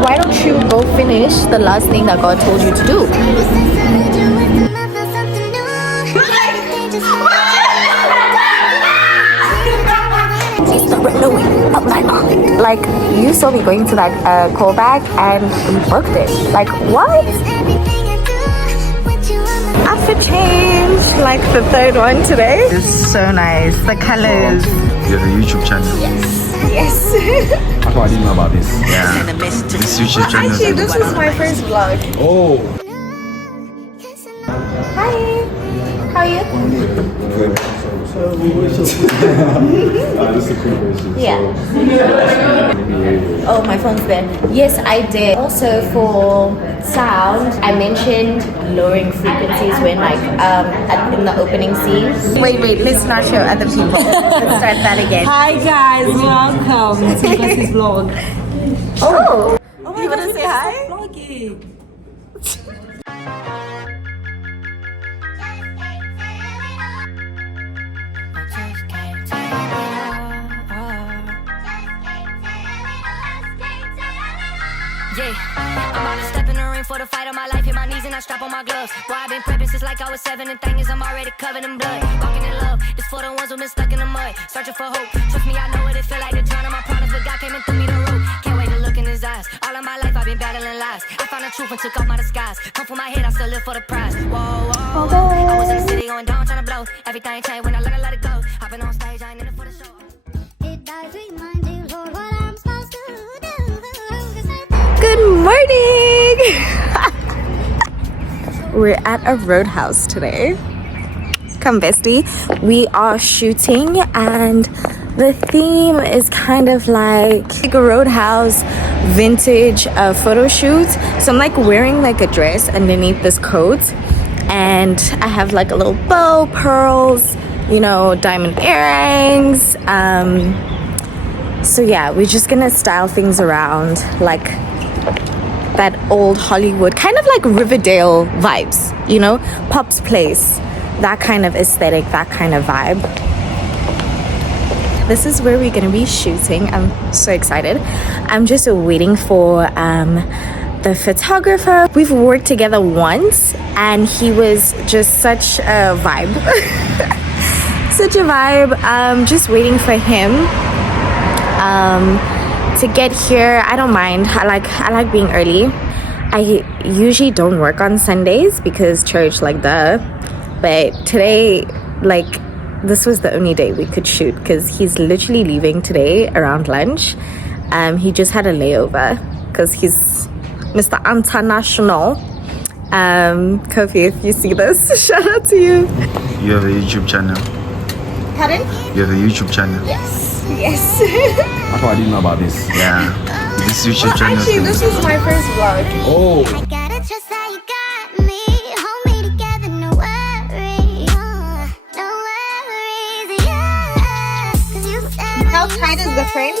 why don't you go finish the last thing that God told you to do? Like, you saw me going to that callback and we booked it. Like, what? Outfit change, like the third one today. It's so nice. The colors. You have a YouTube channel? Yes. I thought I didn't know about this. Yeah. This YouTube channel. Actually, this was my first vlog. Oh. Hi. How are you? Good. Yeah. Oh, my phone's there. Yes, I did. Also for sound, I mentioned lowering frequencies when in the opening scene. Wait, let's not show other people. Let's start that again. Hi guys, welcome to Gus's vlog. Oh, you want to say hi? Vlogging. Yeah, I'm about to step in the ring for the fight of my life. Hit my knees and I strap on my gloves. Boy, I've been prepping since like I was 7. And thing is, I'm already covered in blood. Walking in love, this for the ones who've been stuck in the mud. Searching for hope. Trust me, I know what it feel like to drown in my problems. But God came and threw me the rope. Can't wait to look in his eyes. All of my life, I've been battling lies. I found the truth and took off my disguise. Come for my head, I still live for the prize. Whoa, whoa. I was in the city going down, trying to blow. Everything changed when I learned to let it go. Hopping on stage, I ain't in it for the show. It does remind you, Lord, what I'm supposed to do. Good morning. We're at a roadhouse today. Come, bestie. We are shooting and the theme is kind of like a roadhouse vintage photo shoot. So I'm like wearing like a dress underneath this coat and I have like a little bow, pearls, you know, diamond earrings. So yeah, we're just gonna style things around like that old Hollywood, kind of like Riverdale vibes, you know, Pop's Place, that kind of aesthetic, that kind of vibe. This is where we're gonna be shooting. I'm so excited. I'm just waiting for the photographer. We've worked together once and he was just such a vibe. Such a vibe. Just waiting for him to get here. I don't mind. I like being early. I usually don't work on Sundays because church, like duh. But today, like, this was the only day we could shoot because he's literally leaving today around lunch. He just had a layover because he's Mr. International. Kofi, if you see this, shout out to you. You have a YouTube channel? Pardon? You have a YouTube channel? Yes. I thought I didn't know about this. Yeah. This YouTube channel. Actually, this was my first vlog. Oh. I gotta trust how you got me. Hold me together, no worries. No worries, yeah. 'Cause you said How tight is the frame?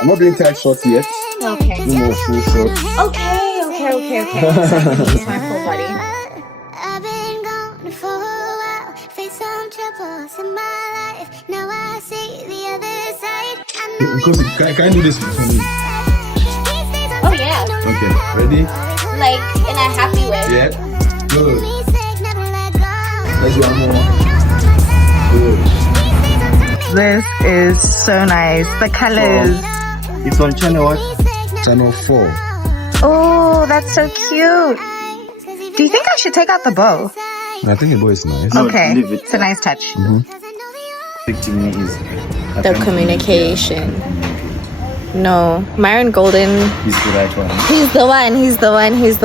I'm not doing tight shorts yet. Okay. No more full shorts. Okay. This is my full body. I've been gone for a while. Faced some troubles in my life. Now I see the other side. I know Because can I do this for me? Oh yeah. Okay, ready? Like in a happy way. Yeah. Good. Let's do one more. Good. This is so nice. The colors. It's on channel what? Channel 4. Oh, that's so cute. Do you think I should take out the bow? I think the boy is nice. Okay, it's a nice touch. Picking me is The communication. No, Myron Golden. He's the right one. He's the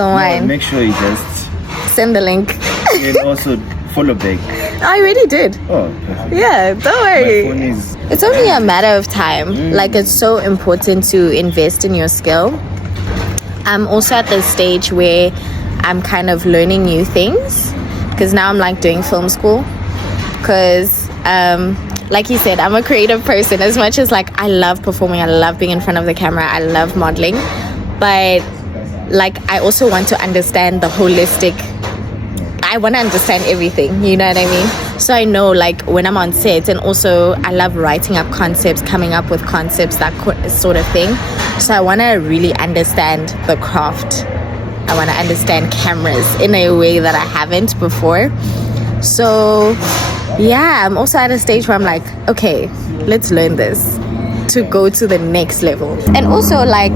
one. Make sure you just Send the link. and also follow back. I already did. Oh, perfect. Yeah, don't My worry. phone is It's only a matter of time. Like, it's so important to invest in your skill. I'm also at the stage where I'm kind of learning new things because now I'm like doing film school because like you said, I'm a creative person. As much as like I love performing, I love being in front of the camera, I love modeling, but like I also want to understand the holistic I want to understand everything, you know what I mean? So I know like when I'm on set, and also I love writing up concepts, coming up with concepts, that sort of thing. So I want to really understand the craft. I want to understand cameras in a way that I haven't before. So yeah, I'm also at a stage where I'm like, okay, let's learn this to go to the next level. And also like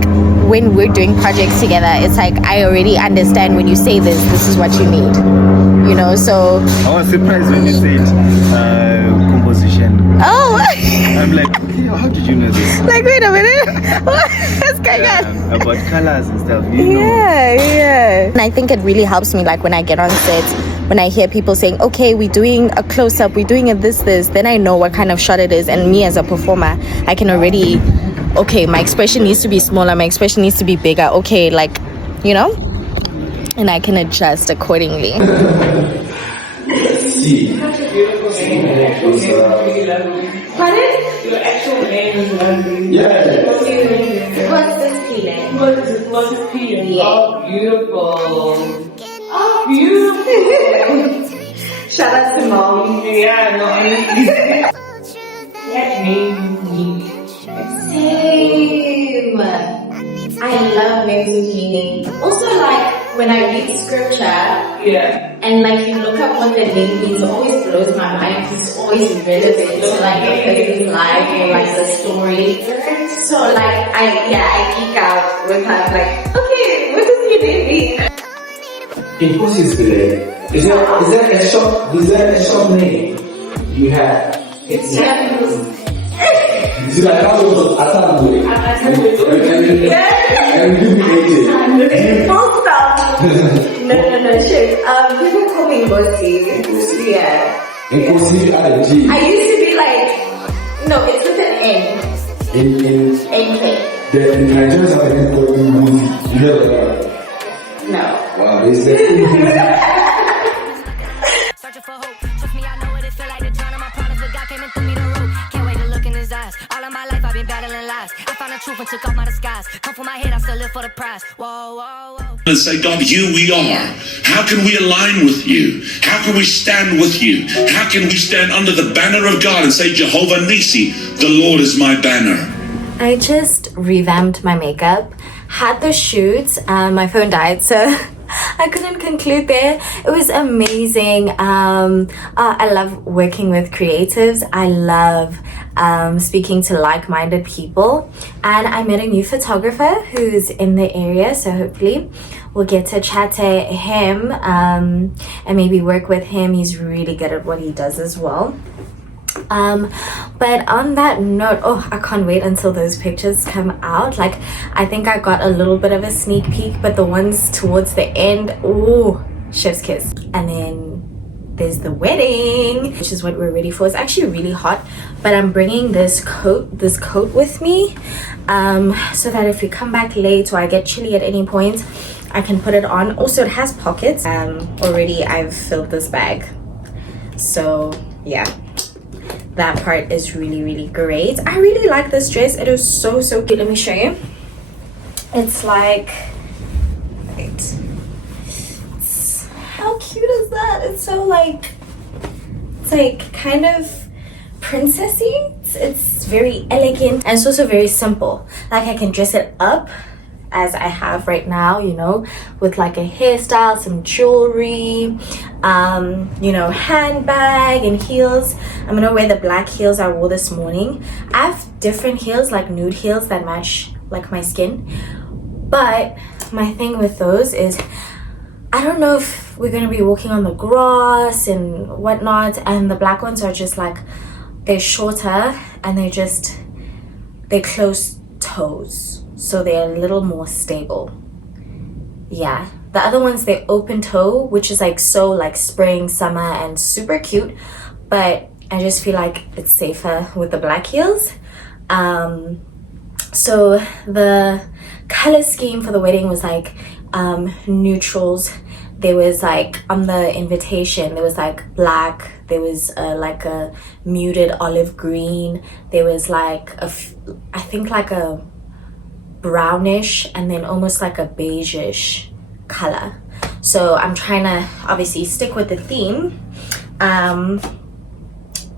when we're doing projects together, it's like I already understand when you say this is what you need, you know. So I was surprised when you said composition. oh I'm like, okay, how did you know this? like wait a minute, what's going on? About colors and stuff, you know. Yeah. And I think it really helps me, like when I get on set, when I hear people saying, okay, we're doing a close-up, we're doing a this, then I know what kind of shot it is. And me as a performer, I can already, okay, my expression needs to be smaller, my expression needs to be bigger, okay, like, you know, and I can adjust accordingly. Your actual name is London. Yeah. What's your name? What's this feeling? What's the feeling? Yeah. Oh, beautiful. Oh, beautiful. Shout out to mommy. Yeah, no, I mean, that name. Same. I love music meaning. Also, like when I read scripture, Yeah. and like you look up what the name means, it always blows my mind because it's always relevant to like the person's life or like the story. So like I geek out with her, like, okay, what does your name mean? Impossible. Is that a shop name you have? It's like that was Atambu. And you Full stop. No, shit. People call me Bossy. Yeah. Impossible allergy. I used to be like, no, it's with an N. In NK. the Nigerians have a name called Impossible. You know that? No. Wow, it's the Searching for hope. Trust me, I know what it feel like to drown in my problems, but God came and threw me the rope. Can't wait to look in his eyes. All of my life I've been battling lies. I found the truth and took off my disguise. Come for my head, I still live for the prize. Whoa, whoa, whoa. And say, God, here we are. How can we align with you? How can we stand with you? How can we stand under the banner of God and say, Jehovah Nisi, the Lord is my banner? I just revamped my makeup, had the shoots, my phone died, so I couldn't conclude there. It was amazing. I love working with creatives. I love speaking to like-minded people, and I met a new photographer who's in the area, so hopefully we'll get to chat to him and maybe work with him. He's really good at what he does as well. But on that note, I can't wait until those pictures come out. Like, I think I got a little bit of a sneak peek, but the ones towards the end, chef's kiss. And then there's the wedding, which is what we're ready for. It's actually really hot, but I'm bringing this coat with me, so that if we come back late or I get chilly at any point, I can put it on. Also, it has pockets. Already I've filled this bag, so yeah, that part is really, really great. I really like this dress. It is so cute. Let me show you. It's like, wait, how cute is that? It's so like, it's like kind of princessy. It's very elegant, and it's also very simple. Like, I can dress it up as I have right now, you know, with like a hairstyle, some jewelry, you know, handbag and heels. I'm gonna wear the black heels I wore this morning. I have different heels, like nude heels that match like my skin, but my thing with those is I don't know if we're gonna be walking on the grass and whatnot, and the black ones are just like, they're shorter and they're closed toes, so they're a little more stable. Yeah, the other ones, they're open toe, which is like so like spring, summer, and super cute, but I just feel like it's safer with the black heels. So the color scheme for the wedding was like neutrals. There was like, on the invitation, there was like black, there was like a muted olive green, there was like I think like a brownish, and then almost like a beige-ish color. So I'm trying to obviously stick with the theme.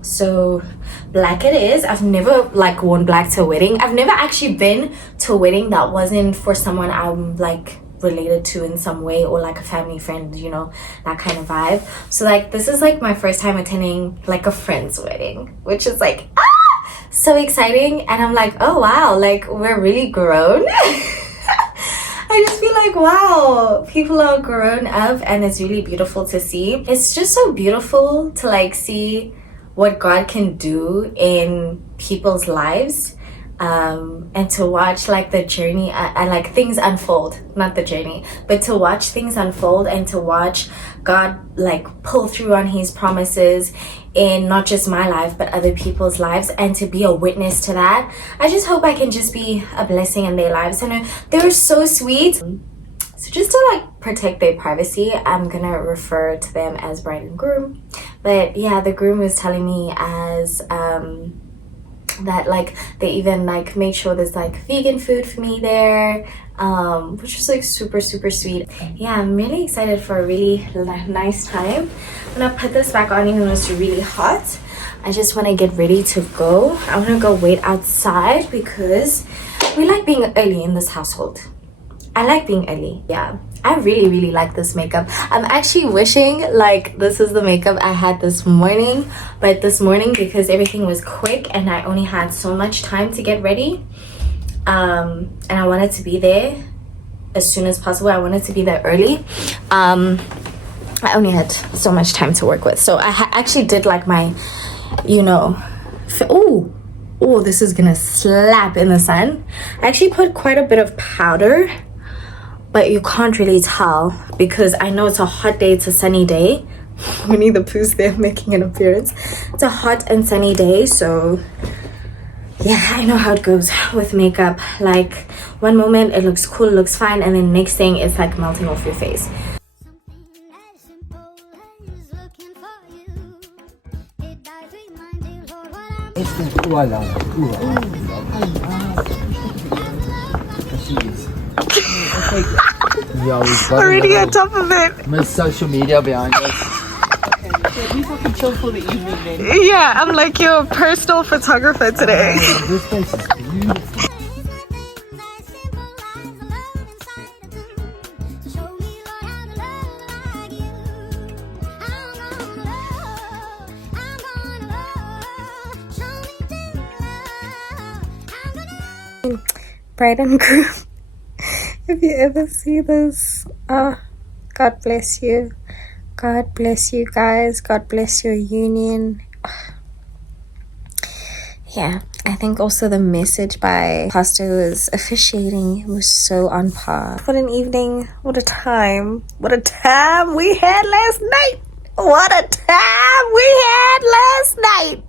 So black it is. I've never like worn black to a wedding. I've never actually been to a wedding that wasn't for someone I'm like related to in some way, or like a family friend, you know, that kind of vibe. So like this is like my first time attending like a friend's wedding, which is like so exciting. And I'm like, oh wow, like we're really grown. I just feel like, wow, people are grown up, and it's really beautiful to see. It's just so beautiful to like see what God can do in people's lives, and to watch like the journey and like things unfold, not the journey, but to watch things unfold, and to watch God like pull through on his promises in not just my life but other people's lives, and to be a witness to that. I just hope I can just be a blessing in their lives. I know they were so sweet. So just to like protect their privacy, I'm gonna refer to them as bride and groom. But yeah, the groom was telling me as that like they even like made sure there's like vegan food for me there, which was like super sweet. Yeah, I'm really excited for a really nice time. I'm gonna put this back on even though it's really hot. I just want to get ready to go. I want to go wait outside because we like being early in this household. I like being early. Yeah, I really like this makeup. I'm actually wishing like this is the makeup I had this morning, but this morning, because everything was quick and I only had so much time to get ready, and I wanted to be there as soon as possible. I wanted to be there early. I only had so much time to work with, so I actually did like my, you know, oh, this is gonna slap in the sun. I actually put quite a bit of powder, but you can't really tell because I know it's a hot day, it's a sunny day. Winnie the Pooh's there making an appearance. It's a hot and sunny day, so yeah, I know how it goes with makeup. Like one moment it looks cool, it looks fine, and then next thing it's like melting off your face. Already on top of it. My social media behind us. Okay, we fucking chill for the evening then. Yeah, I'm like your personal photographer today. This place is beautiful. Bride and groom, if you ever see this, God bless you. God bless you guys. God bless your union. Yeah, I think also the message by pastor who was officiating was so on par. What an evening. What a time. What a time we had last night. What a time we had last night.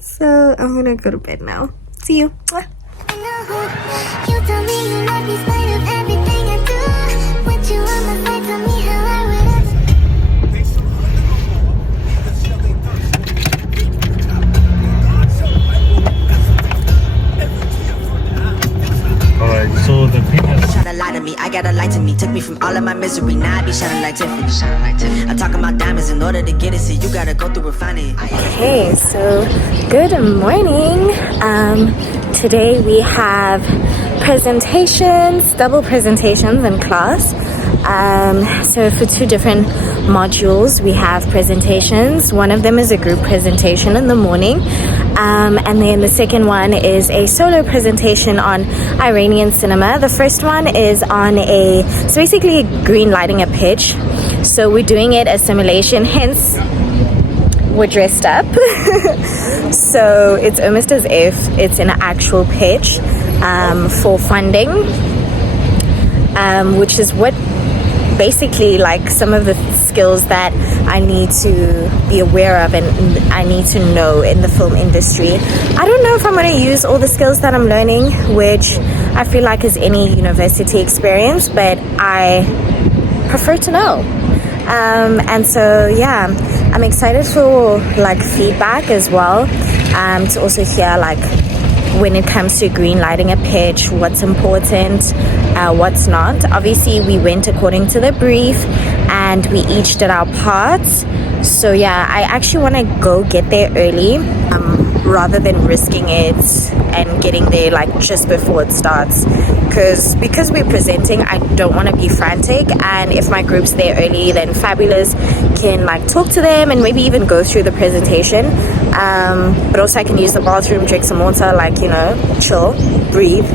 So I'm gonna go to bed now. See you. You tell me you love me spite of everything I do. With you on my side, tell me how I would. Alright, so the previous Try to lie to me, I got a light to me. Took me from all of my misery, now I be shining like Tiffany. I'm talking about diamonds in order to get it, so you gotta go through refining. Okay, so good morning. Today we have presentations, double presentations in class. So for two different modules we have presentations. One of them is a group presentation in the morning, and then the second one is a solo presentation on Iranian cinema. The first one is on it's basically green lighting a pitch, so we're doing it as simulation, hence we're dressed up. So it's almost as if it's an actual pitch for funding, which is what basically like some of the skills that I need to be aware of and I need to know in the film industry. I don't know if I'm going to use all the skills that I'm learning, which I feel like is any university experience, but I prefer to know. And so yeah, I'm excited for like feedback as well, to also hear like when it comes to green lighting a pitch, what's important, what's not. Obviously, we went according to the brief and we each did our parts. So yeah, I actually want to go get there early rather than risking it and getting there like just before it starts, because we're presenting, I don't want to be frantic. And if my group's there early, then fabulous, can like talk to them and maybe even go through the presentation, but also I can use the bathroom, drink some water, like, you know, chill, breathe.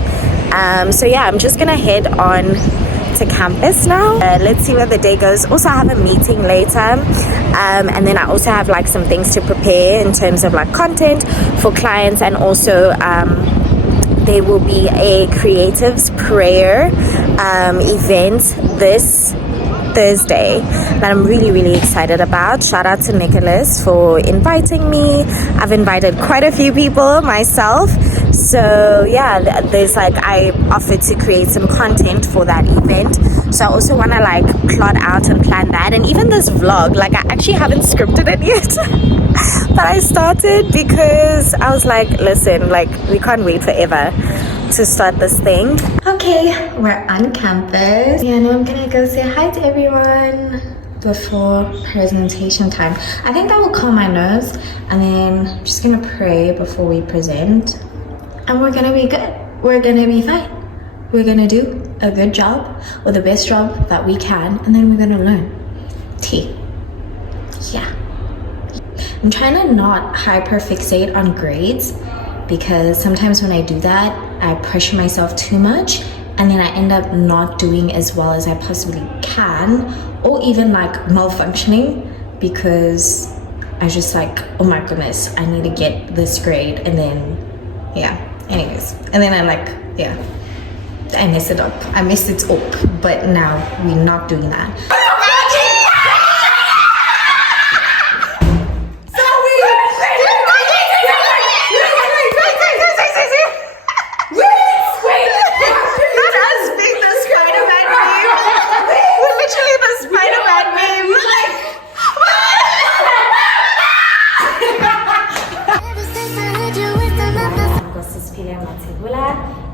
So yeah, I'm just gonna head on to campus now. Let's see where the day goes. Also, I have a meeting later, and then I also have like some things to prepare in terms of like content for clients, and also there will be a creatives prayer event this Thursday that I'm really excited about. Shout out to Nicholas for inviting me. I've invited quite a few people myself. So yeah, there's like, I offered to create some content for that event. So I also want to like plot out and plan that. And even this vlog, like I actually haven't scripted it yet. But I started because I was like, listen, like we can't wait forever to start this thing. Okay, we're on campus. Yeah, now I'm gonna go say hi to everyone before presentation time. I think that will calm my nerves, and then I'm just gonna pray before we present, and we're gonna be good. We're gonna be fine. We're gonna do a good job, or the best job that we can, and then we're gonna learn. Yeah. I'm trying to not hyper fixate on grades, because sometimes when I do that, I pressure myself too much, and then I end up not doing as well as I possibly can, or even like malfunctioning, because I just like, oh my goodness, I need to get this grade, and then yeah, anyways, and then I'm like, yeah, I messed it up, but now we're not doing that.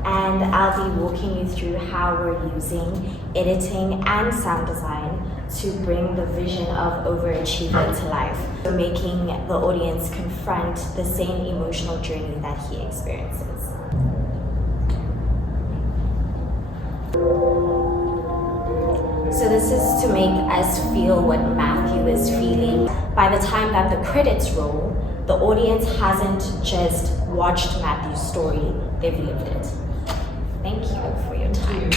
And I'll be walking you through how we're using editing and sound design to bring the vision of Overachiever to life, so making the audience confront the same emotional journey that he experiences. So this is to make us feel what Matthew is feeling. By the time that the credits roll, the audience hasn't just watched Matthew's story, they've lived it. Thank you for your time.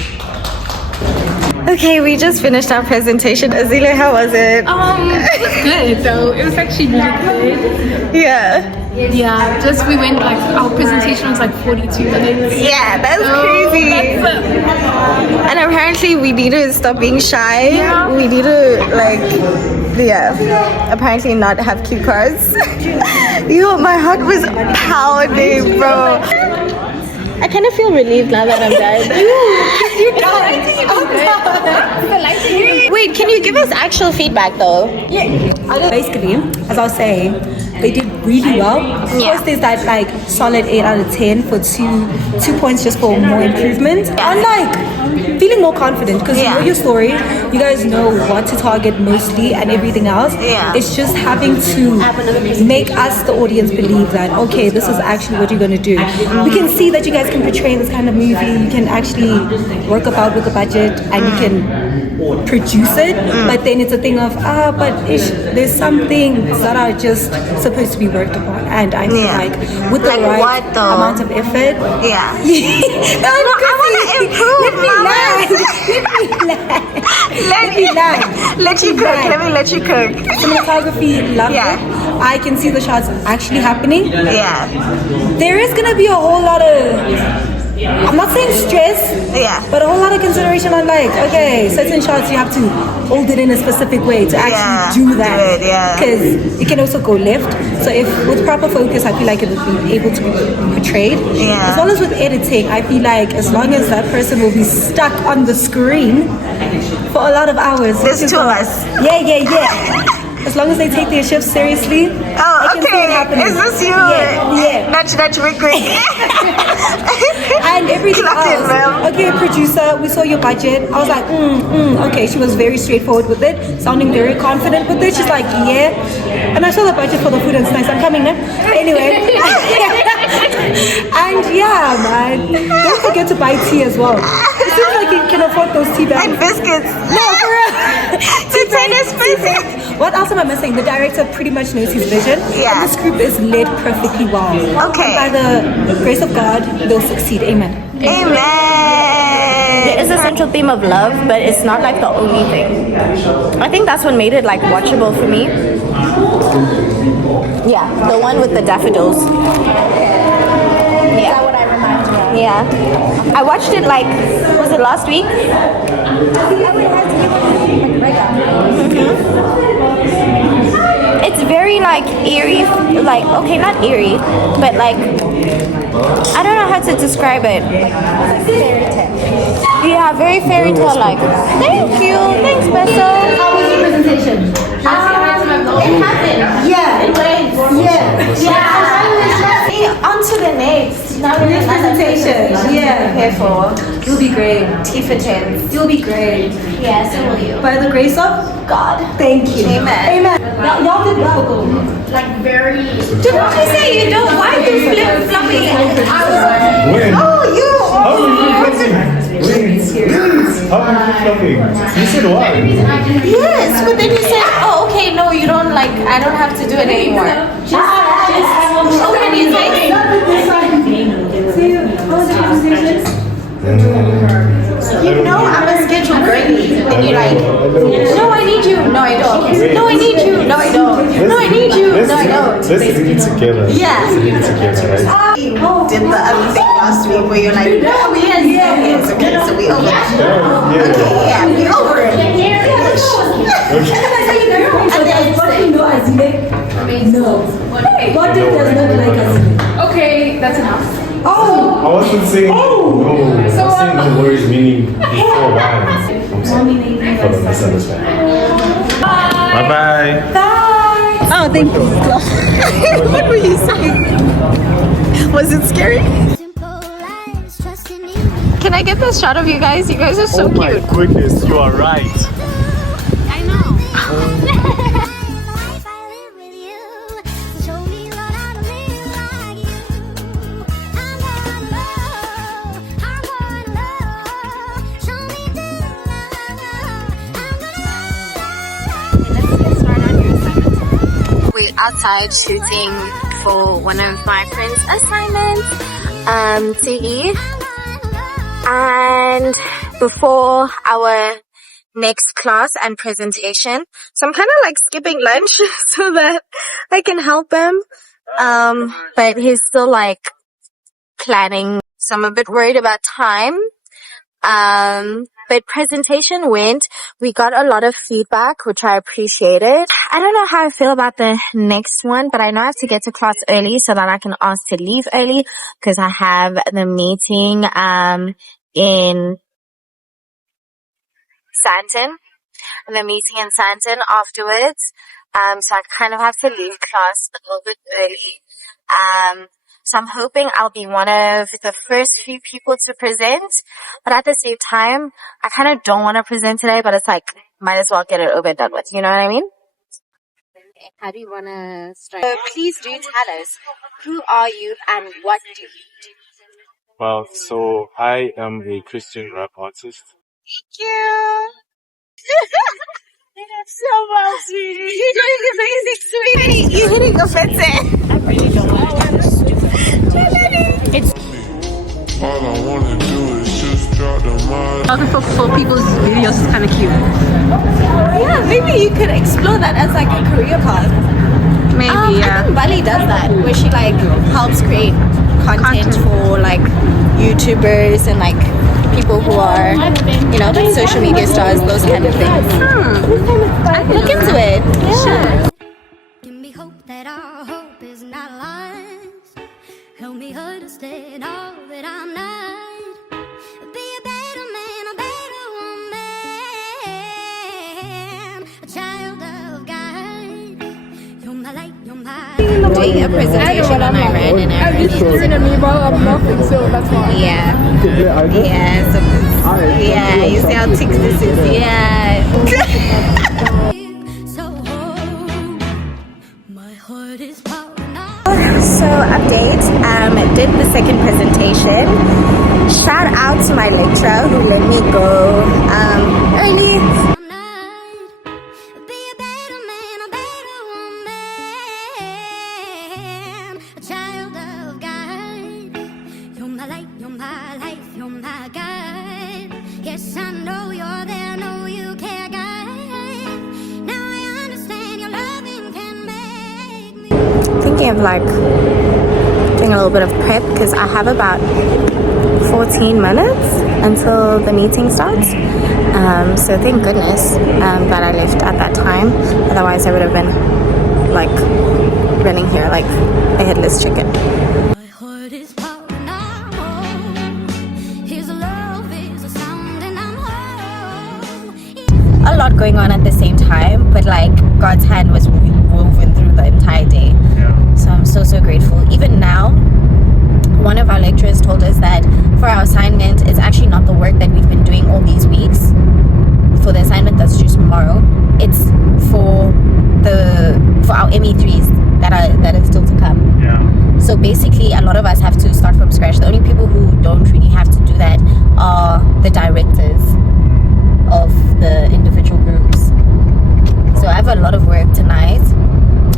Okay, we just finished our presentation. Azile, how was it? It was good. So it was actually really good. Yeah. Yeah, just we went like, our presentation was like 42 minutes. Yeah, that's crazy. And apparently we need to stop being shy. Yeah. We need to like, yeah, apparently not have cue cards. Yo, my heart was pounding, bro. I kind of feel relieved now that I'm done. Wait, can you give us actual feedback though? Yeah. Basically, as I was saying, they did really well. Of course, there's that like solid 8 out of 10 for two points just for more improvement. Yeah. And like feeling more confident, because you know your story, you guys know what to target mostly and everything else. Yeah. It's just having to make us, the audience, believe that okay, this is actually what you're gonna do. We can see that you guys can portray this kind of movie. You can actually work a budget, and you can produce it. But then it's a thing of there's some things that are just supposed to be worked upon, and I feel like with the right amount of effort. Yeah. No, I want to improve. Let me let you cook. Cinematography, love it. I can see the shots actually happening. Yeah. There is gonna be a whole lot of, I'm not saying stress, but a whole lot of consideration on like, okay, certain shots you have to hold it in a specific way to actually do that, because it can also go left. So if with proper focus, I feel like it would be able to be portrayed. As well as with editing, I feel like as long as that person will be stuck on the screen for a lot of hours. There's two of us. Yeah. As long as they take their shifts seriously. Oh, okay. Is this you? Yeah. Nudge, wick, wick. And everything Clock in, else. ma'am. Okay, producer, we saw your budget. I was like, okay. She was very straightforward with it, sounding very confident with it. She's like, yeah. And I saw the budget for the food and snacks. I'm coming now. Anyway. And yeah, man. Don't forget to buy tea as well. It seems like you can afford those tea bags. And biscuits. No, for real. Tennis biscuits. What else am I missing? The director pretty much knows his vision. Yeah. And this group is led perfectly well. Okay. And by the grace of God, they'll succeed. Amen. Amen. There is a central theme of love, but it's not like the only thing. I think that's what made it like watchable for me. Yeah, the one with the daffodils. Yeah. Is that what I remind you of? Yeah. I watched it like, was it last week? It's very like eerie, like, okay, not eerie, but like, I don't know how to describe it. Fairy tale. Yeah, very fairy tale like. Thank you. Thanks, Besso. How was your presentation? It happened. Yeah. It went. Yeah. On to the next. Now the next presentation. Yeah. Careful. You'll be great. T for 10. You'll be great. Yeah, so will you. By the grace of God. Thank you. Amen. Amen. Y'all did well. Like very. Did you say you don't? Why are you flip flopping? When? Oh, you. How are you flipping? How are you flipping? You said why? Yes, but then you said, oh, okay, no, you don't like, I don't have to do it anymore. Open music. You know I'm a schedule girly. And you're like, no, I need you. No, I don't. No, I need you. No, I don't. No, I need you. No, I don't. Let's do it together. Yeah. Let's do it together, right? Did the other thing last week where you're like, no, yes, okay, so we over it. Yeah, we over it. No. What does not like us? Okay, that's enough. Oh! I wasn't saying no. I was saying no worries, meaning before violence. I'm sorry for the misunderstanding. Bye-bye. Bye! Oh, thank you. What were you saying? Was it scary? Can I get this shot of you guys? You guys are so cute. Oh my goodness, you are right. I know. We're outside shooting for one of my friend's assignments, CE. And before our next class and presentation, so I'm kind of like skipping lunch so that I can help him. But he's still like planning, so I'm a bit worried about time. But presentation went. We got a lot of feedback, which I appreciated. I don't know how I feel about the next one, but I know I have to get to class early so that I can ask to leave early because I have the meeting in Santon. The meeting in Santon afterwards. So I kind of have to leave class a little bit early. So I'm hoping I'll be one of the first few people to present, but at the same time, I kind of don't want to present today, but it's like, might as well get it over and done with, you know what I mean? How do you want to start? So please do tell us, who are you and what do you do? Well, so I am a Christian rap artist. Thank you! So well, sweetie. You're doing amazing, sweetie. You're hitting offensive. I really don't want to do it's all I wanna do is just drop the mind. For people's videos is kind of cute. yeah, maybe you could explore that as like a career path. Maybe, yeah. I think Bali does that, where she like helps create content for like YouTubers and like people who are, you know, like social media stars, those kind of things. Look into it. Yeah. Give me hope that our hope is not lies. Help me understand all that I'm not. Be a better man, a better woman, a child of God. doing a presentation on Iran and I'm just staring at me while I'm laughing, so that's why. Yeah. Yeah. So yeah, you see how tick this is. Yeah. So update, did the second presentation. Shout out to my lecturer who let me go early. Thinking of like doing a little bit of prep because I have about 14 minutes until the meeting starts. So thank goodness that I left at that time. Otherwise I would have been like running here like a headless chicken. A lot going on at the same time, but like God's hand was woven through the entire day. So I'm so grateful. Even now, one of our lecturers told us that for our assignment, it's actually not the work that we've been doing all these weeks. For the assignment that's due tomorrow, it's for our ME3s that is still to come. So basically, a lot of us have to start from scratch. The only people who don't really have to do that are the directors of the individual groups. So I have a lot of work tonight,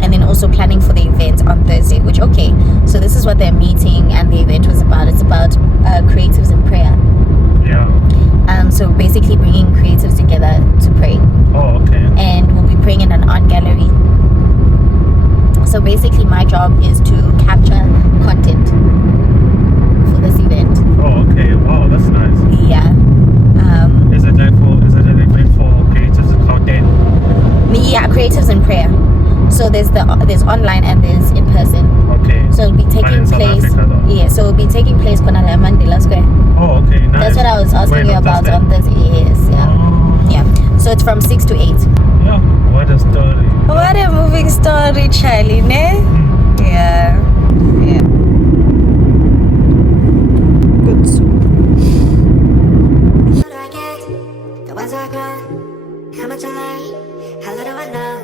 and then also planning for the event on Thursday, which so this is what their meeting and the event was about. It's about creatives in prayer. So basically bringing creatives together to pray. And we'll be praying in an art gallery. So basically my job is to capture content for this event. Wow, that's nice. Yeah. Is it an event for creatives and content? Yeah, creatives in prayer. So there's online and there's in person. So it'll be taking place. So it'll be taking place on Mandela Square. Nice. That's what I was asking you about on Thursday. Yes, yeah. So it's from 6 to 8. Yeah. What a story. What a moving story, Charlie, ne? Yeah. Good soup. How much I like, how little I know.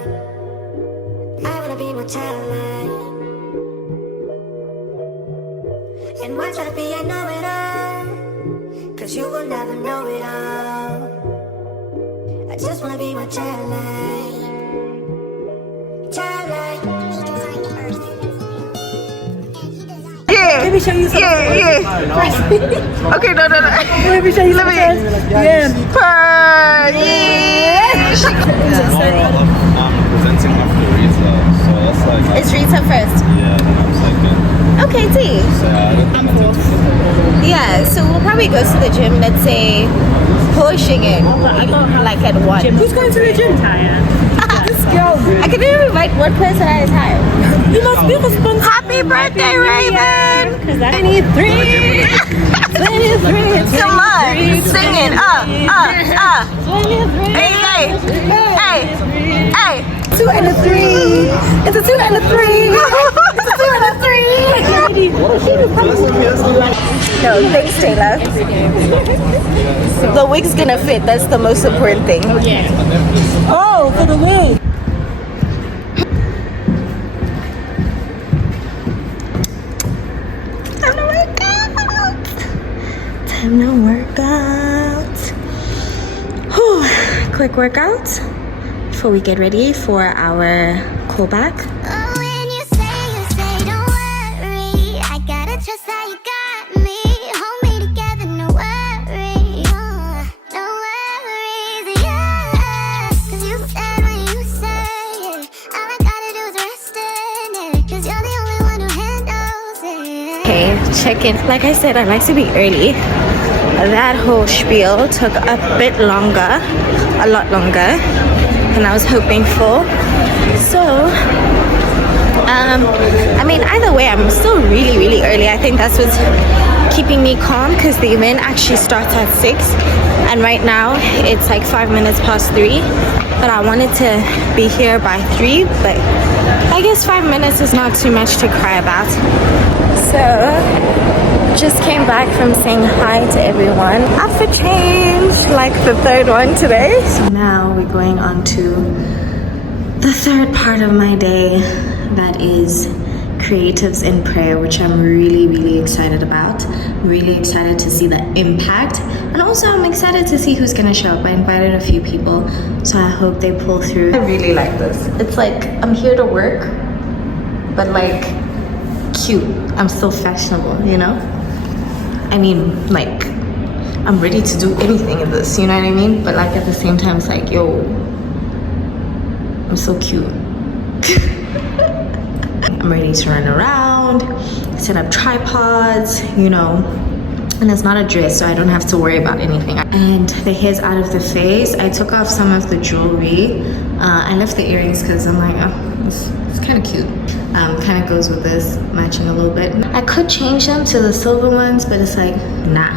I wanna be more childlike. And why try to be a know-it-all? Cause you will never know it all. I just wanna be more childlike. Childlike. Let me show you something. Okay, no. Let me show you something. Tomorrow I'm presenting after Rita, so that's like... It's Rita first? Yeah, then I'm second. Okay, T. So I'm fourth. Yeah, so we'll probably go to the gym, let's say, pushing it, like at 1. Who's going to the gym? This girl. I can even invite one person at a time. You must be responsible. Happy birthday, Raven! 23! 23! Come on, sing it. 23! Hey! 2 and a 3! It's a 2 and a 3! It's a 2 and a 3! No, thanks, Taylor. The wig's gonna fit, that's the most important thing. Oh, for the wig! Time to work out. Whew. Quick workout before we get ready for our callback. Oh, when you say, don't worry. I gotta trust that you got me. Hold me together, no worry. No worries, yeah. Cause you said when you say it. All I gotta do is rest in it. Cause you're the only one who handles it. Okay, check in. Like I said, I like to be early. That whole spiel took a bit longer, a lot longer than I was hoping for. So I mean, either way, I'm still really, really early. I think that's what's keeping me calm because the event actually starts at 6, and right now it's like 5 minutes past 3. But I wanted to be here by 3, but I guess 5 minutes is not too much to cry about. So, just came back from saying hi to everyone. Outfit change, like the 3rd one today. So now we're going on to the 3rd part of my day, that is creatives in prayer, which I'm really, really excited about. Really excited to see the impact, and also I'm excited to see who's gonna show up. I invited a few people, so I hope they pull through. I really like this. It's like I'm here to work, but like cute. I'm still fashionable, you know? I mean, like, I'm ready to do anything in this, you know what I mean? But like at the same time, it's like, yo, I'm so cute. I'm ready to run around, set up tripods, you know, and it's not a dress, so I don't have to worry about anything. And the hair's out of the face. I took off some of the jewelry. I left the earrings because I'm like, oh, it's kind of cute. Kind of goes with this, matching a little bit. I could change them to the silver ones, but it's like, nah,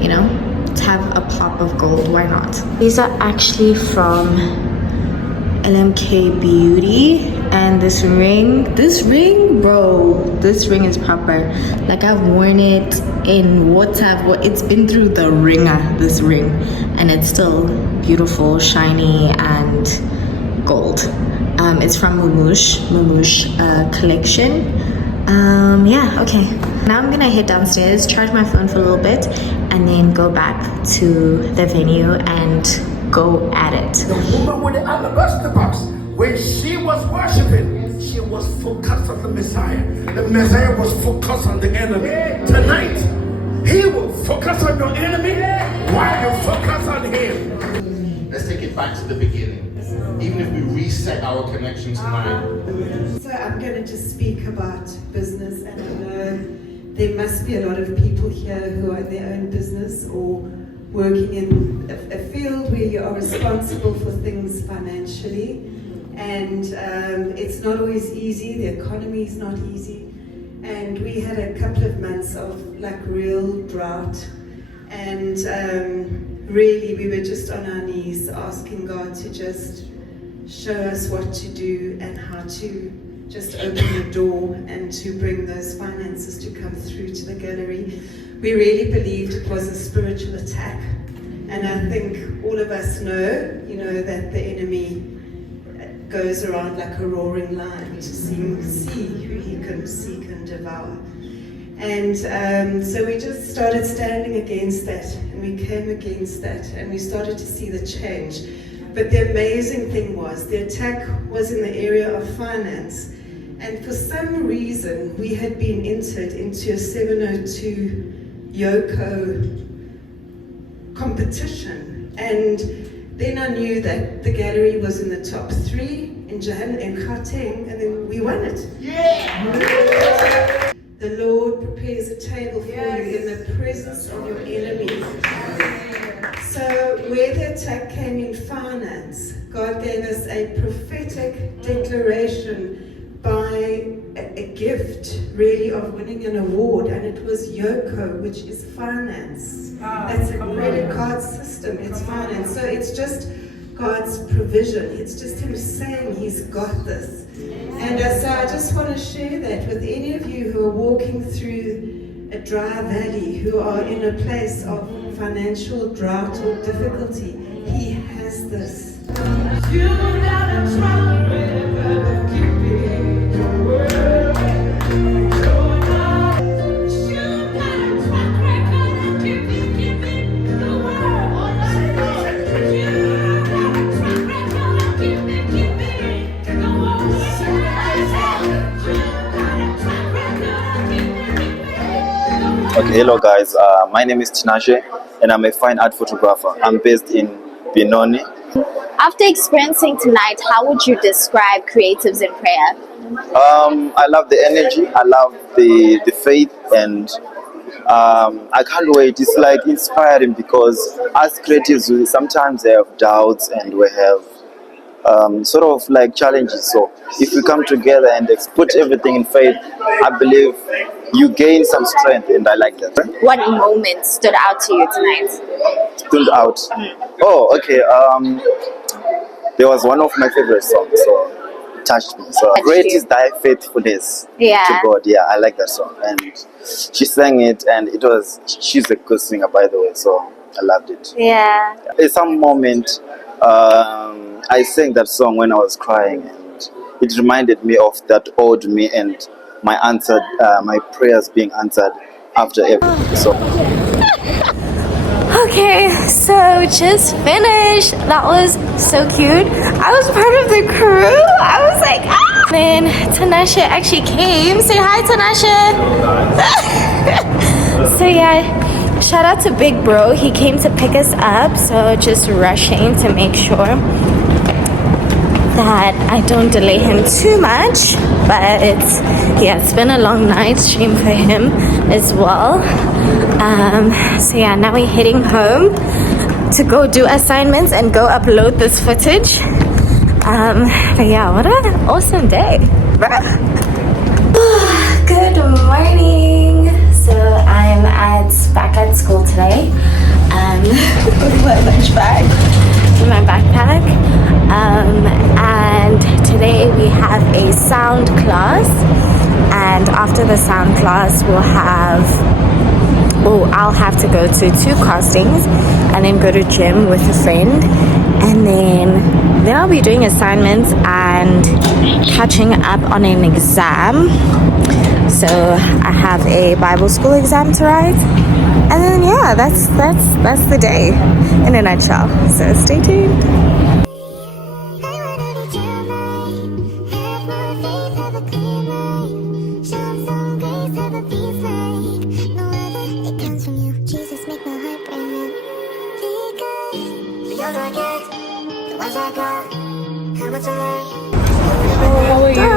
you know, to have a pop of gold, why not? These are actually from LMK Beauty, and this ring, bro, this ring is proper. Like, I've worn it in water, it's been through the ringer, this ring, and it's still beautiful, shiny, and gold. It's from Mumush collection. Yeah, okay. Now I'm gonna head downstairs, charge my phone for a little bit, and then go back to the venue and go at it. The woman with the alabaster box, when she was worshiping, she was focused on the Messiah. The Messiah was focused on the enemy. Tonight, he will focus on your enemy while you focus on him. Let's take it back to the beginning. Even if we reset our connection tonight. So I'm going to just speak about business, and I know there must be a lot of people here who are in their own business or working in a field where you are responsible for things financially, and it's not always easy. The economy is not easy, and we had a couple of months of like real drought, and really we were just on our knees asking God to just show us what to do and how to just open the door and to bring those finances to come through to the gallery. We really believed it was a spiritual attack, and I think all of us know, you know, that the enemy goes around like a roaring lion to see who he can seek and devour. And so we just started standing against that, and we came against that, and we started to see the change. But the amazing thing was, the attack was in the area of finance, and for some reason we had been entered into a 702 Yoko competition, and then I knew that the gallery was in the top 3 in Gauteng, and then we won it. Yeah! The Lord prepares a table for you in the presence of your enemies. So where the attack came in finance, God gave us a prophetic declaration by a gift, really, of winning an award, and it was Yoko, which is finance. That's a credit card system, it's finance. So it's just God's provision. It's just Him saying He's got this. And so I just want to share that with any of you who are walking through a dry valley, who are in a place of financial drought or difficulty. He has this. You gotta try to keep your word. Okay, hello guys, my name is Tinashe and I'm a fine art photographer. I'm based in Benoni. After experiencing tonight, how would you describe creatives in prayer? I love the energy, I love the faith, and I can't wait. It's like inspiring because as creatives we sometimes have doubts and we have sort of like challenges. So if we come together and put everything in faith, I believe you gain some strength, and I like that. What moment stood out to you tonight? Stood out. Oh, okay. There was one of my favorite songs, so it touched me. So great is thy faithfulness to God. Yeah, I like that song, and she sang it, and she's a good singer, by the way. So I loved it. Yeah. At some moment, I sang that song when I was crying, and it reminded me of that old me and my prayers being answered after everything. So. Okay, so just finished. That was so cute. I was part of the crew. I was like, ah! Then Tanasha actually came. Say hi, Tanasha. So yeah, shout out to Big Bro. He came to pick us up. So just rushing to make sure that I don't delay him too much, but it's been a long night stream for him as well. So yeah, now we're heading home to go do assignments and go upload this footage. But yeah, what an awesome day. Good morning. So I'm back at school today with my lunch bag in my backpack. And today we have a sound class, and after the sound class I'll have to go to 2 castings and then go to gym with a friend, and then I'll be doing assignments and catching up on an exam. So I have a Bible school exam to write, and then yeah, that's the day in a nutshell. So stay tuned. How are you?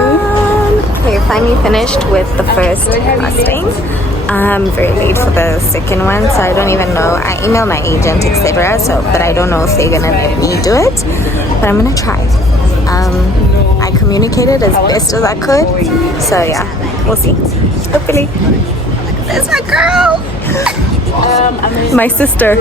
Okay, finally finished with the first casting. I'm very late for the second one, so I don't even know. I emailed my agent, etc. But I don't know if they're gonna let me do it. But I'm gonna try. I communicated as best as I could. So yeah, we'll see. Hopefully. That's my girl. My sister.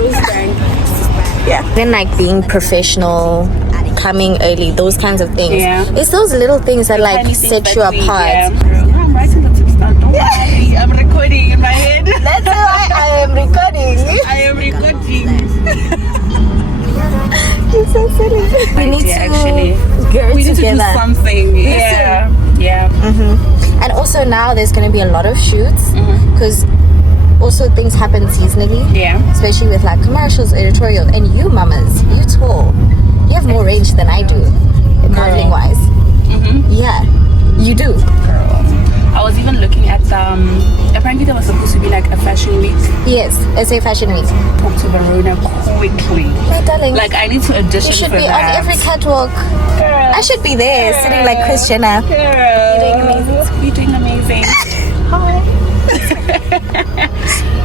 Yeah. Then like being professional, coming early, those kinds of things. Yeah. It's those little things that like set you apart. Yeah, I'm writing the tips down. Don't worry. I'm recording in my head. That's why I am recording. I am recording. You're so silly. We need to actually get we need together. to do something. Yeah. And also now there's going to be a lot of shoots because also things happen seasonally. Yeah. Especially with like commercials, editorial, and you mamas, you tall. You have more range than I do, modeling wise. Yeah, you do. Girl. I was even looking at apparently there was supposed to be like a fashion week. Yes, SA Fashion Week. Talk to Verona quickly. My darling. Like I need to audition You should for be that. on every catwalk. Girl. I should be there, sitting like Kris Jenner. Girl. You're doing amazing. You're doing amazing.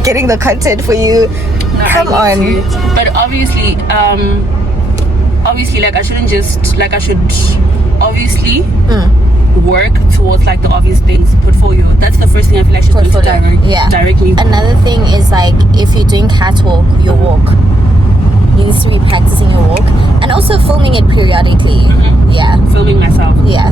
Getting the content for you. No, Come on. But obviously, like I shouldn't just like I should obviously work towards like the obvious things. Portfolio. That's the first thing I feel like she's going to direct me. Another thing is like if you're doing catwalk, your walk. You need to be practicing your walk and also filming it periodically. Yeah. Filming myself. Yeah.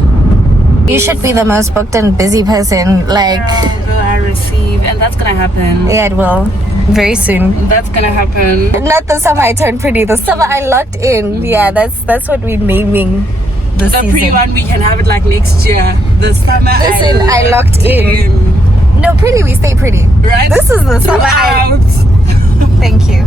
You should be the most booked and busy person. Like. Girl, I receive, and that's gonna happen. Yeah, it will. Very soon. That's gonna happen. Not the summer I turned pretty. The summer I locked in. Yeah, that's what we're naming the season. Pretty one we can have it like next year. The summer I locked in. No, pretty we stay pretty. Right. This is the summer out. Thank you.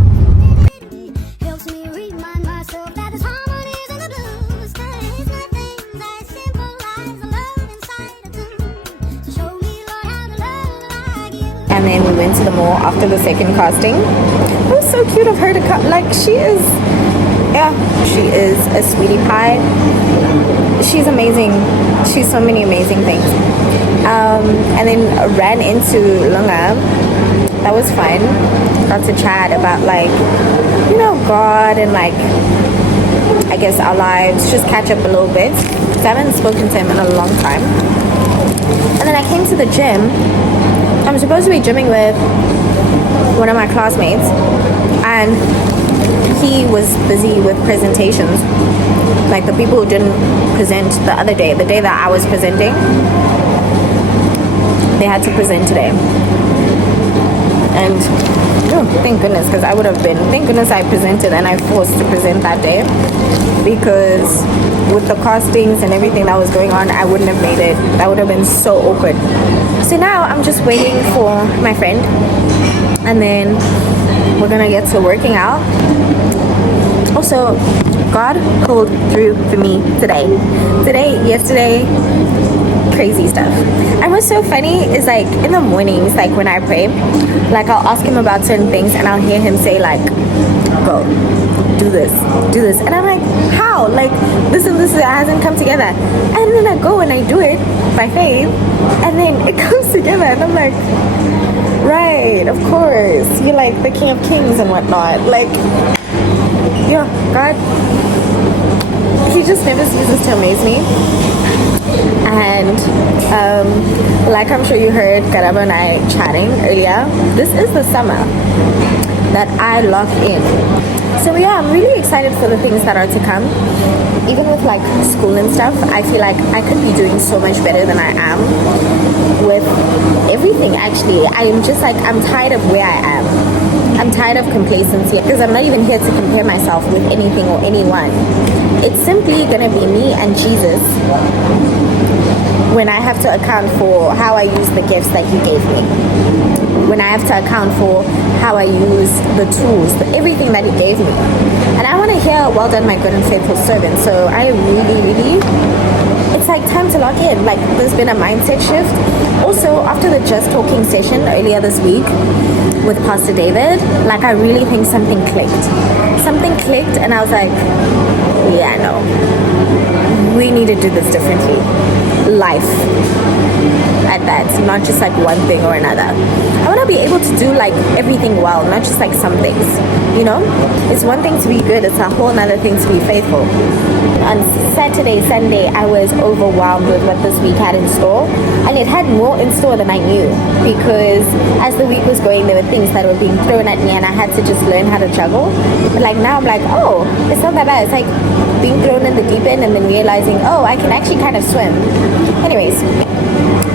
And then we went to the mall after the second casting. It was so cute of her to come. Like she is a sweetie pie. She's amazing. She's so many amazing things. And then ran into Lunga. That was fun. Got to chat about like, God and like I guess, our lives, just catch up a little bit. Because I haven't spoken to him in a long time. And then I came to the gym. I'm supposed to be gymming with one of my classmates, and he was busy with presentations. Like the people who didn't present the other day, the day that I was presenting, they had to present today. And oh, thank goodness, because I would have been, thank goodness I presented and I forced to present that day, because with the costings and everything that was going on, I wouldn't have made it. That would have been so awkward. So now I'm just waiting for my friend, and then we're gonna get to working out. Also, God pulled through for me today, yesterday, crazy stuff. And what's so funny is, like, in the mornings, like when I pray, like I'll ask him about certain things and I'll hear him say like, go do this, and I'm like, how? Like this and this hasn't come together. And then I go and I do it by faith, and then it comes together, and I'm like, right, of course, you're like the King of Kings and whatnot. Like, yeah, God, he just never ceases to amaze me. And like I'm sure you heard Karaba and I chatting earlier, this is the summer that I lock in. So yeah, I'm really excited for the things that are to come. Even with like school and stuff, I feel like I could be doing so much better than I am with everything. Actually, I'm just like, I'm tired of where I am. I'm tired of complacency, because I'm not even here to compare myself with anything or anyone. It's simply gonna be me and Jesus when I have to account for how I use the gifts that he gave me, when I have to account for how I use the tools, everything that he gave me. And I want to hear, well done, my good and faithful servant. So I really, it's like time to lock in. Like, there's been a mindset shift. Also, after the Just Talking session earlier this week with Pastor David, like, I really think something clicked. Something clicked, and I was like, yeah, no, we need to do this differently. Life at that, not just like one thing or another. I want to be able to do like everything well, not just like some things, you know. It's one thing to be good, it's a whole another thing to be faithful. On Saturday, Sunday, I was overwhelmed with what this week had in store, and it had more in store than I knew, because as the week was going, there were things that were being thrown at me and I had to just learn how to juggle. But like now I'm like, oh, it's not that bad. It's like being thrown in the deep end and then realizing, oh, I can actually kind of swim. Anyways,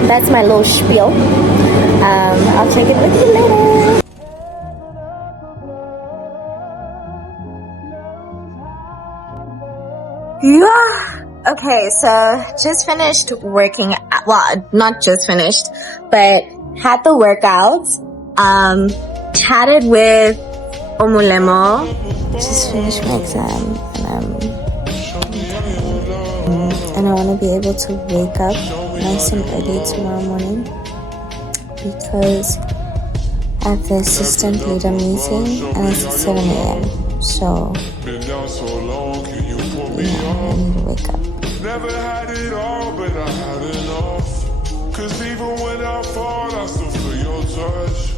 that's my little spiel. I'll check it with you later. Yeah. Okay, so just finished working. Well, not just finished, but had the workout. Chatted with Omulemo. Just finished my exam, and I want to be able to wake up nice and early tomorrow morning, because I have the assistant leader meeting and it's at 7 a.m. So yeah, I need to wake up. Never had it all, but I had enough. Cause even when I fall, I still feel your touch.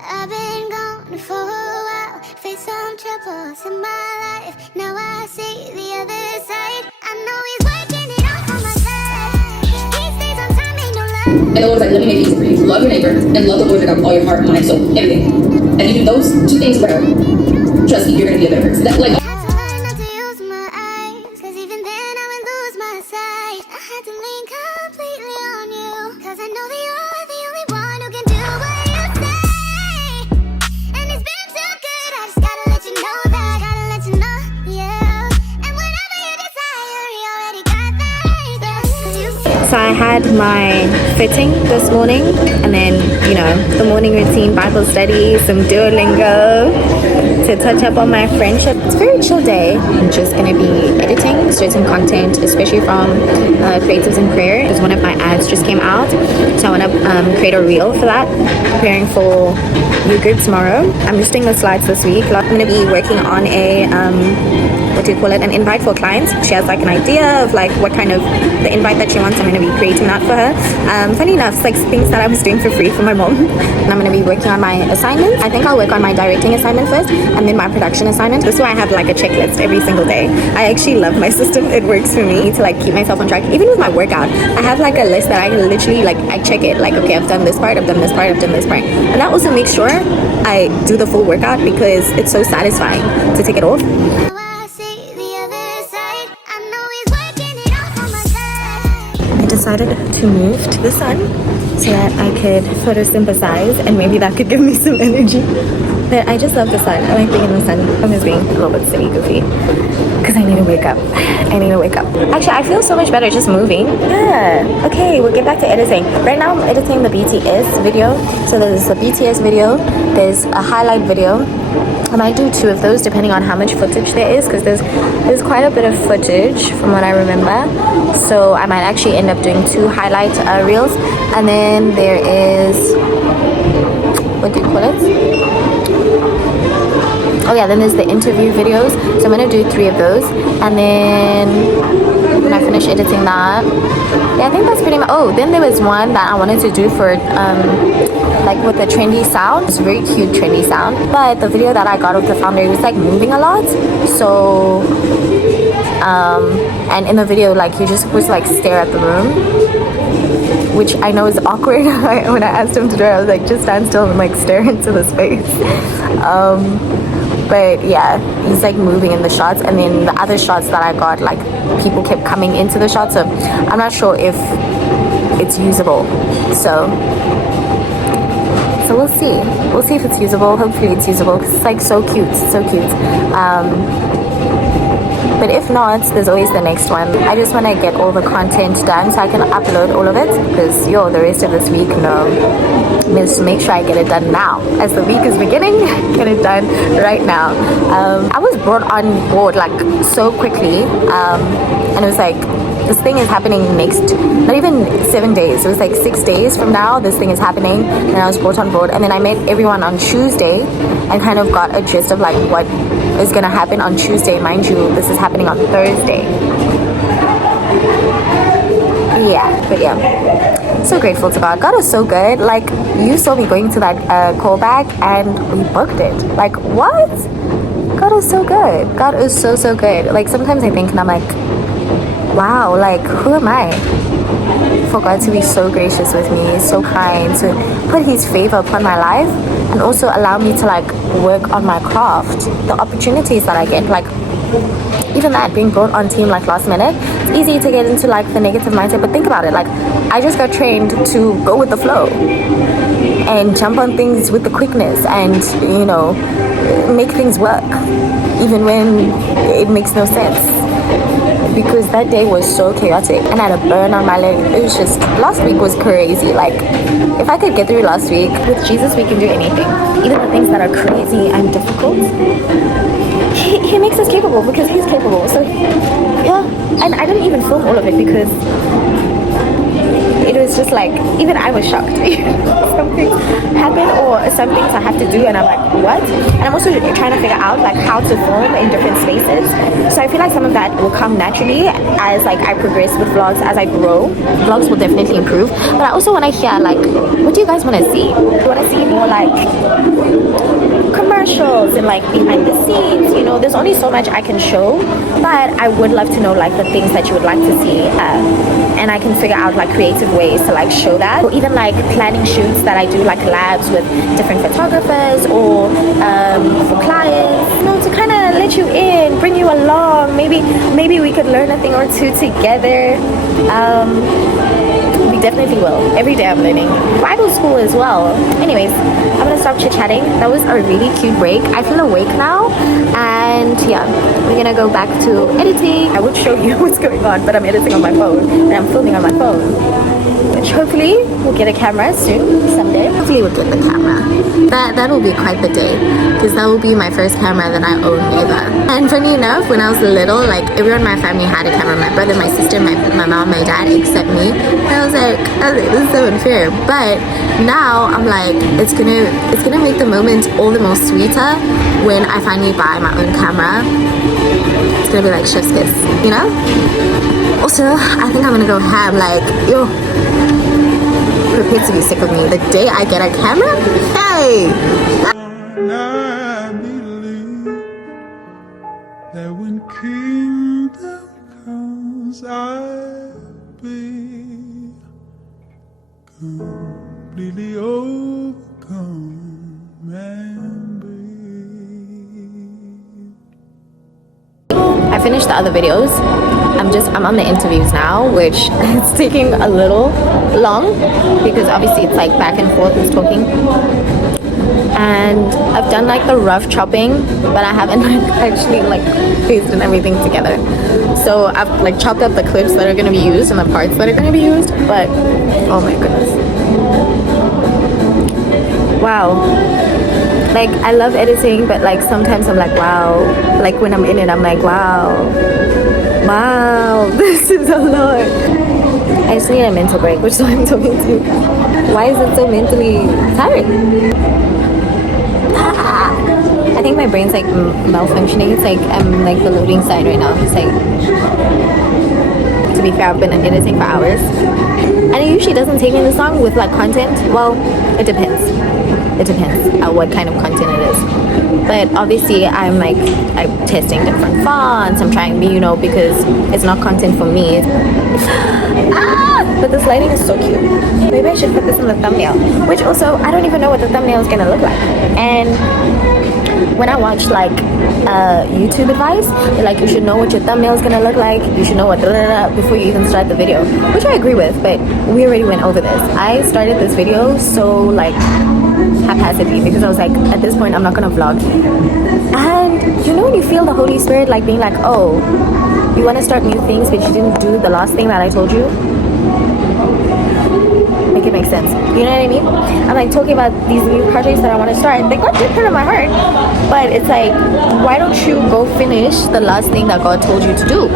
I've been gone for a while, faced some troubles in my life. Now I see the other side. I know he's working it out for my side. He stays on time, ain't no lie. And the Lord was like, let me make it easy for you. Love your neighbor and love the Lord your God with all your heart, mind, soul, everything. And you do those two things well, trust me, you're gonna be a better person. That, like, I had to learn not to use my eyes, cause even then I would lose my sight. I had to lean completely on you, cause I know that you're the only one who can do what you say. And it's been so good, I just gotta let you know that. Gotta let you know, yeah. And whatever you desire, you already got that. Cause you So I had my fitting this morning, and then, you know, the morning routine, Bible study, some Duolingo to touch up on my friendship. It's a very chill day. I'm just going to be editing certain content, especially from Creatives in Prayer, because one of my ads just came out. So I want to create a reel for that, preparing for You Good tomorrow. I'm listing the slides this week. I'm going to be working on a what do you call it, an invite for clients. She has like an idea of like what kind of the invite that she wants. I'm going to be creating that for her. Funny enough, it's like things that I was doing for free for my mom. And I'm going to be working on my assignments. I think I'll work on my directing assignment first and then my production assignment. This is why I have like a checklist every single day. I actually love my system. It works for me to like keep myself on track. Even with my workout, I have like a list that I literally like, I check it like, okay, I've done this part, I've done this part, I've done this part. And that also makes sure I do the full workout because it's so satisfying to take it off. I decided to move to the sun so that I could photosynthesize and maybe that could give me some energy. But I just love the sun. I like being in the sun. I'm just being a little bit silly goofy because I need to wake up. Actually, I feel so much better just moving. Yeah. Okay, we'll get back to editing. Right now I'm editing the BTS video. So there's a BTS video, there's a highlight video. I might do 2 of those depending on how much footage there is, because there's quite a bit of footage from what I remember. So I might actually end up doing 2 highlight reels. And then there is, what do you call it? Oh yeah, then there's the interview videos. So I'm gonna do 3 of those, and then when I finish editing that, yeah, I think that's pretty much. Oh, then there was one that I wanted to do for like with the trendy sound. It's a very cute trendy sound, but the video that I got of the founder, it was like moving a lot. So and in the video, like you're just supposed to like stare at the room, which I know is awkward. When I asked him to do it, I was like, just stand still and like stare into the space. But yeah, he's like moving in the shots, and then the other shots that I got, like people kept coming into the shots, so I'm not sure if it's usable. So we'll see if it's usable. Hopefully it's usable because it's like so cute. But if not, there's always the next one. I just want to get all the content done so I can upload all of it, because the rest of this week, just make sure I get it done now. As the week is beginning, get it done right now. I was brought on board like so quickly, and it was like, this thing is happening next, not even 7 days, it was like 6 days from now, this thing is happening, and I was brought on board. And then I met everyone on Tuesday and kind of got a gist of like what is gonna happen on Tuesday. Mind you, this is happening on Thursday. But yeah, so grateful to God. God is so good. Like, you saw me going to that callback and we booked it. Like, what? God is so good. God is so good. Like, sometimes I think and I'm like, wow, like, who am I for God to be so gracious with me, so kind, to put his favor upon my life, and also allow me to like work on my craft. The opportunities that I get, like even that, being brought on team like last minute, it's easy to get into like the negative mindset. But think about it, like I just got trained to go with the flow and jump on things with the quickness and make things work even when it makes no sense. Because that day was so chaotic and I had a burn on my leg. It was just, last week was crazy. Like, if I could get through last week, with Jesus we can do anything. Even the things that are crazy and difficult, he makes us capable because he's capable. So yeah, and I didn't even film all of it because it was just like, even I was shocked. Something happened or some things I have to do and I'm like, what? And I'm also trying to figure out like how to film in different spaces. So I feel like some of that will come naturally as like I progress with vlogs, as I grow. Vlogs will definitely improve. But I also want to hear like, what do you guys want to see? You want to see more like commercials and like behind the scenes? There's only so much I can show, but I would love to know like the things that you would like to see, and I can figure out like creative ways to like show that, or even like planning shoots that I do, like labs with different photographers or for clients, to kind of let you in, bring you along. Maybe we could learn a thing or two together. We definitely will. Every day I'm learning. Bible school as well. Anyways, I'm gonna stop chit-chatting. That was a really cute break. I feel awake now, and yeah, we're gonna go back to editing. I would show you what's going on, but I'm editing on my phone and I'm filming on my phone, which hopefully we'll get a camera soon, someday. Hopefully we'll get the camera. That will be quite the day, because that will be my first camera that I own ever. And funny enough, when I was little, like everyone in my family had a camera. My brother, my sister, my mom, my dad, except me. And I was like, this is so unfair. But now I'm like, it's gonna make the moment all the more sweeter when I finally buy my own camera. It's gonna be like chef's kiss, you know? Also, I think I'm gonna go ham, like, yo, prepare to be sick of me. The day I get a camera, hey! I believe that when kingdom comes, I'll be completely overcome and I finished the other videos. I'm on the interviews now, which it's taking a little long because obviously it's like back and forth who's talking. And I've done like the rough chopping, but I haven't like actually like pasted everything together. So I've like chopped up the clips that are going to be used and the parts that are going to be used, but oh my goodness. Wow. Like, I love editing, but like sometimes I'm like, wow. Like when I'm in it, I'm like, wow, this is a lot. I just need a mental break, which is what I'm talking to. Why is it so mentally tiring? I think my brain's like malfunctioning. It's like I'm like the loading side right now. It's like, to be fair, I've been editing for hours, and it usually doesn't take me this long with like content. Well, it depends. It depends on what kind of content it is. But obviously I'm testing different fonts. I'm trying to be, because it's not content for me. But this lighting is so cute. Maybe I should put this in the thumbnail, which also I don't even know what the thumbnail is gonna look like. And when I watch like YouTube advice, they're like, you should know what your thumbnail is gonna look like, you should know what before you even start the video, which I agree with, but we already went over this. I started this video so like haphazardly because I was like, at this point I'm not gonna vlog. And when you feel the Holy Spirit like being like, oh, you want to start new things but you didn't do the last thing that I told you? Make it make sense. You know what I mean? I'm like talking about these new projects that I want to start. They God did put it in my heart, but it's like, why don't you go finish the last thing that God told you to do?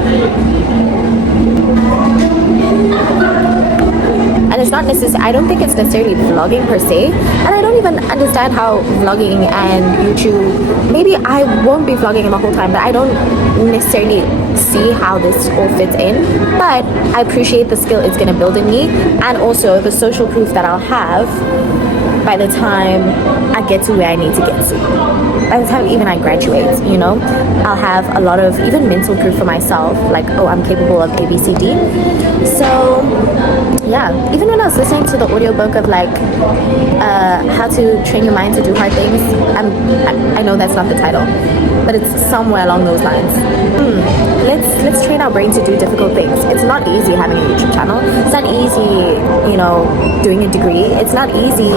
And it's not necessarily, I don't think it's necessarily vlogging per se, and I don't even understand how vlogging and YouTube, maybe I won't be vlogging the whole time, but I don't necessarily see how this all fits in, but I appreciate the skill it's going to build in me, and also the social proof that I'll have by the time I get to where I need to get to. By the time even I graduate, I'll have a lot of even mental proof for myself, like, oh, I'm capable of ABCD. So yeah, even when I was listening to the audiobook of like how to train your mind to do hard things, I know that's not the title, but it's somewhere along those lines. Let's train our brain to do difficult things. It's not easy having a YouTube channel. It's not easy, doing a degree. It's not easy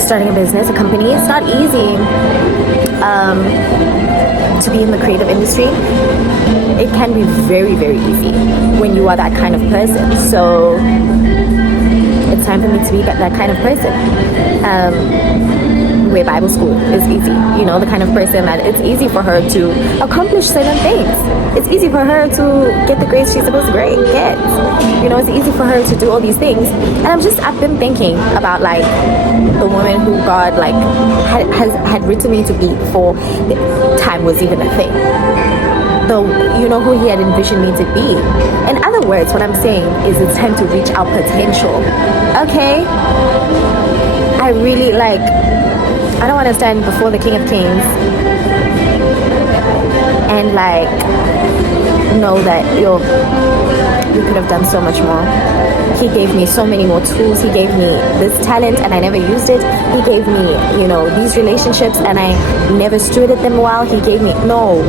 starting a business, a company. It's not easy to be in the creative industry. It can be very, very easy when you are that kind of person. So it's time for me to be that kind of person. Where Bible school is easy, the kind of person that it's easy for her to accomplish certain things. It's easy for her to get the grades she's supposed to get. It's easy for her to do all these things. And I've been thinking about like the woman who God like had written me to be before time was even a thing. Who he had envisioned me to be. In other words, what I'm saying is it's time to reach our potential. Okay? I really I don't want to stand before the King of Kings and know that you could have done so much more. He gave me so many more tools. He gave me this talent and I never used it. He gave me, these relationships and I never stewarded them well. He gave me, no.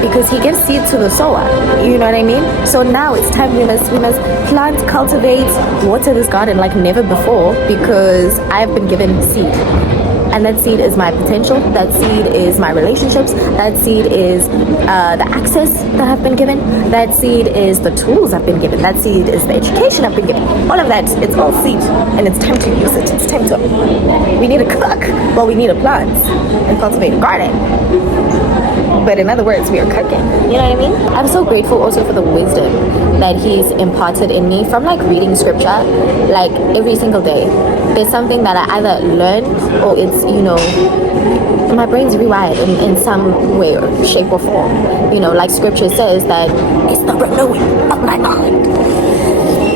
Because he gives seed to the sower, you know what I mean? So now it's time we must plant, cultivate, water this garden like never before, because I've been given seed. And that seed is my potential, that seed is my relationships, that seed is the access that I've been given, that seed is the tools I've been given, that seed is the education I've been given. All of that, it's all seed, and it's time to use it. It's time to, we need to cook, well, we need to plant and cultivate a garden. But in other words, we are cooking. You know what I mean? I'm so grateful also for the wisdom that he's imparted in me from reading scripture every single day. There's something that I either learn or it's, my brain's rewired in some way or shape or form. You know, like scripture says that it's the renewing of my mind.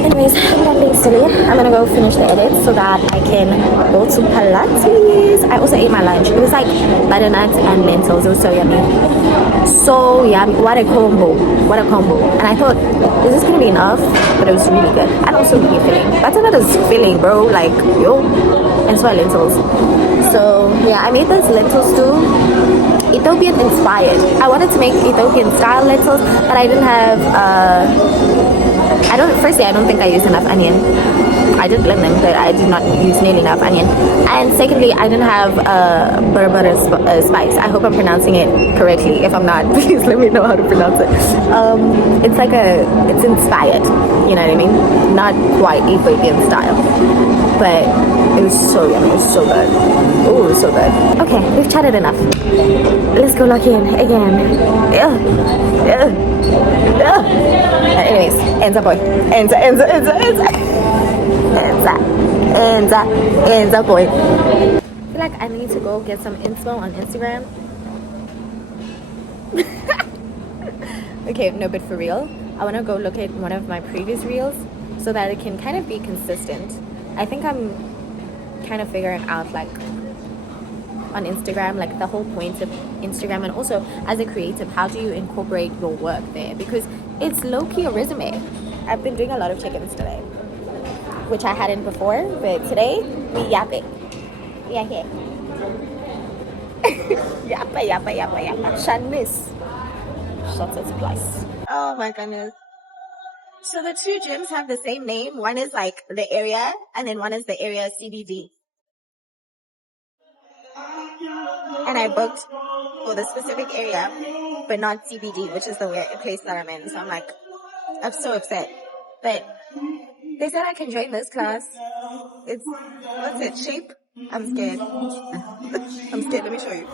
Anyways, I'm not being silly. I'm gonna go finish the edit so that I can go to Pilates. I also ate my lunch. It was like butternut and lentils. It was so yummy. So yummy. What a combo. What a combo. And I thought, is this gonna be enough? But it was really good. And also really filling. Butternut is filling, bro. Like, yo. And so are lentils. So yeah, I made this lentil stew. Ethiopian inspired. I wanted to make Ethiopian style lentils, but I didn't have firstly, I don't think I used enough onion. I did blend them, but I did not use nearly enough onion. And secondly, I didn't have berber spice. I hope I'm pronouncing it correctly. If I'm not, please let me know how to pronounce it. It's inspired, you know what I mean? Not quite Ethiopian style, but it was so yummy. It was so good. Oh, it was so good. Okay, we've chatted enough. Let's go lock in again. Anyways, Enza boy. Enza boy. I feel like I need to go get some info on Instagram. Okay, no, but for real, I want to go look at one of my previous reels so that it can kind of be consistent. I think I'm kind of figuring out, like, on Instagram, like the whole point of Instagram, and also as a creative, how do you incorporate your work there, because it's low-key a resume. I've been doing a lot of check-ins today, which I hadn't before, but today we yapping. Yeah, here. Yappa. Shanis. Shots plus. Oh my goodness. So the two gyms have the same name. One is like the area, and then one is the area CBD. And I booked for the specific area, but not CBD, which is the place that I'm in. So I'm like, I'm so upset. But they said I can join this class. It's, what's it, shape? I'm scared. I'm scared. Let me show you.